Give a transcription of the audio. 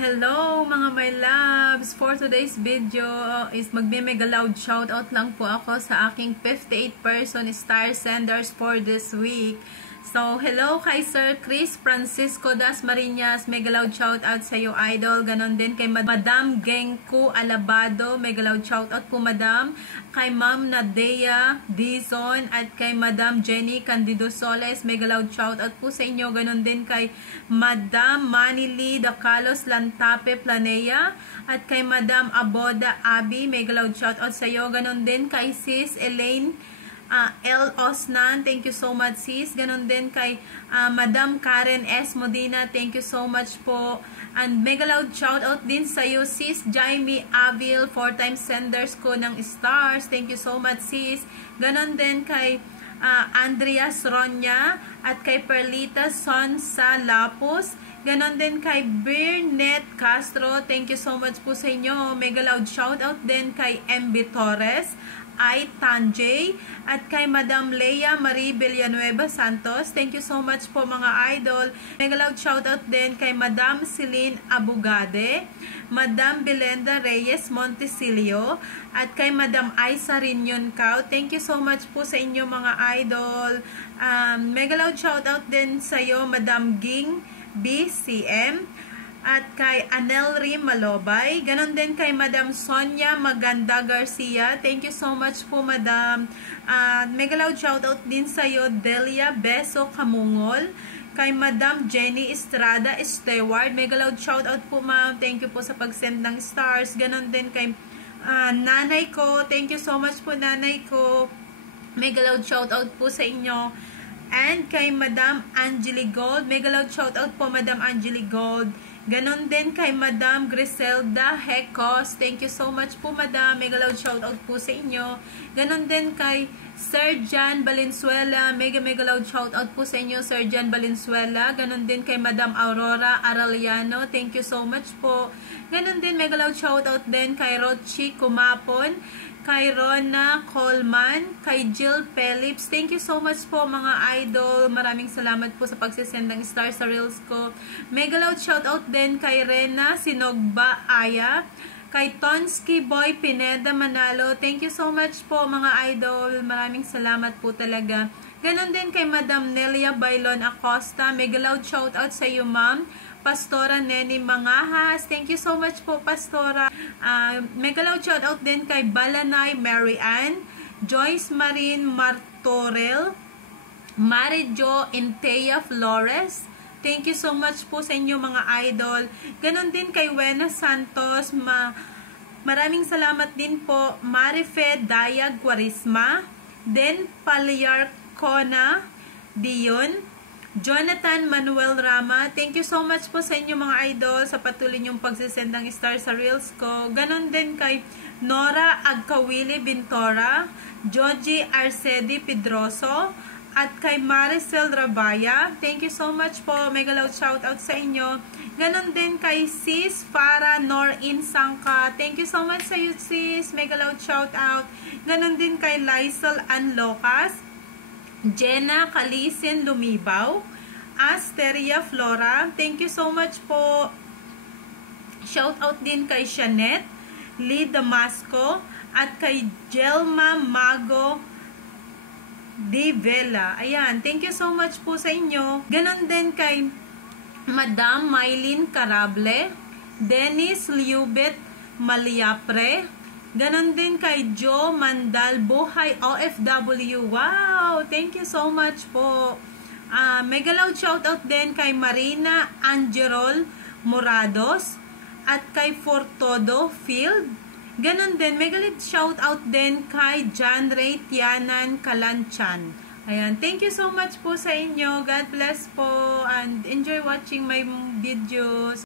Hello mga my loves! For today's video is magme-mega loud shoutout lang po ako sa aking 58 person star senders for this week. So, hello kay Sir Chris Francisco Das Marinas, mega loud shoutout sa iyo idol. Ganon din kay Madam Genku Alabado, mega loud shoutout po Madam. Kay Ma'am Nadea Dizon at kay Madam Jenny Candido Soles, mega loud shoutout po sa inyo. Ganon din kay Madam Manili Dacalos Lantape Planea at kay Madam Aboda Abi, mega loud shoutout sa iyo. Ganon din kay Sis Elaine L. Osnan, thank you so much sis. Ganon din kay Madam Karen S. Modina, thank you so much po. And mega loud shout out din sa iyo sis Jaime Avil, 4 times senders ko ng stars, thank you so much sis. Ganon din kay Andrea Sronya at kay Perlita Son sa Lapus. Ganon din kay Bernette Castro, thank you so much po sa inyo. Mega loud shout out din kay MB Torres, I. Tanjay, at kay Madam Leia Marie Villanueva Santos. Thank you so much po mga idol. Mega loud shoutout din kay Madam Celine Abugade, Madam Belenda Reyes Montesilio, at kay Madam Aisa Rinyon Cao. Thank you so much po sa inyo mga idol. Mega loud shoutout din sa iyo Madam Ging BCM, at kay Anelri Malobay. Ganon din kay Madam Sonia Maganda Garcia. Thank you so much po Madam. Mega loud shoutout din sa iyo Delia Beso Kamungol. Kay Madam Jenny Estrada Stewart. Mega loud shoutout po ma'am. Thank you po sa pag-send ng stars. Ganon din kay nanay ko. Thank you so much po nanay ko. Mega loud shoutout po sa inyo. And kay Madam Angeli Gold. Mega loud shoutout po Madam Angeli Gold. Ganon din kay Madam Griselda Hecos. Thank you so much po Madam. Mega loud shoutout po sa inyo. Ganon din kay Sir Jan Valenzuela. Mega loud shoutout po sa inyo Sir Jan Valenzuela. Ganon din kay Madam Aurora Araliano. Thank you so much po. Ganon din mega loud shoutout din kay Rochi Kumapon, kay Rona Coleman, kay Jill Phillips. Thank you so much po mga idol. Maraming salamat po sa pagsisend ng stars sa reels ko. Mega loud shoutout din kay Rena Sinogba Aya, kay Tonsky Boy Pineda Manalo. Thank you so much po mga idol. Maraming salamat po talaga. Ganon din kay Madam Nelia Bailon Acosta. Mega loud shoutout sa iyo ma'am. Pastora Neni Mangahas. Thank you so much po, Pastora. Mega loud shoutout din kay Balanay Mary Ann, Joyce Marine Martorell, Marijo Intea Flores. Thank you so much po sa inyo mga idol. Ganon din kay Wena Santos. Maraming salamat din po. Marife Dayag Quarisma. Den Palyarcona Dion. Jonathan Manuel Rama, thank you so much po sa inyo mga idol sa patuloy niyong pagsisend ng stars sa reels ko. Ganon din kay Nora Agkawili Bintora, Joji Arcedi Pedroso, at kay Maricel Rabaya. Thank you so much po. Mega loud shoutout sa inyo. Ganon din kay Sis Farah Norin Sangka. Thank you so much sa iyo sis. Mega loud shoutout. Ganon din kay Lysel Anlocas, Jenna Kalisin Lumibaw, Asteria Flora. Thank you so much po. Shout out din kay Shanet Lee Damasco at kay Jelma Mago Di Vela. Ayan, thank you so much po sa inyo. Ganon din kay Madam Mylene Carable, Dennis Liubet Maliapre. Ganon din kay Joe Mandal Buhay OFW. Wow! Thank you so much po. Mega loud shoutout din kay Marina Angerol Morados at kay Fortodo Field. Ganon din, mega loud shoutout din kay John Ray Tianan Kalanchan. Ayan, thank you so much po sa inyo. God bless po and enjoy watching my videos.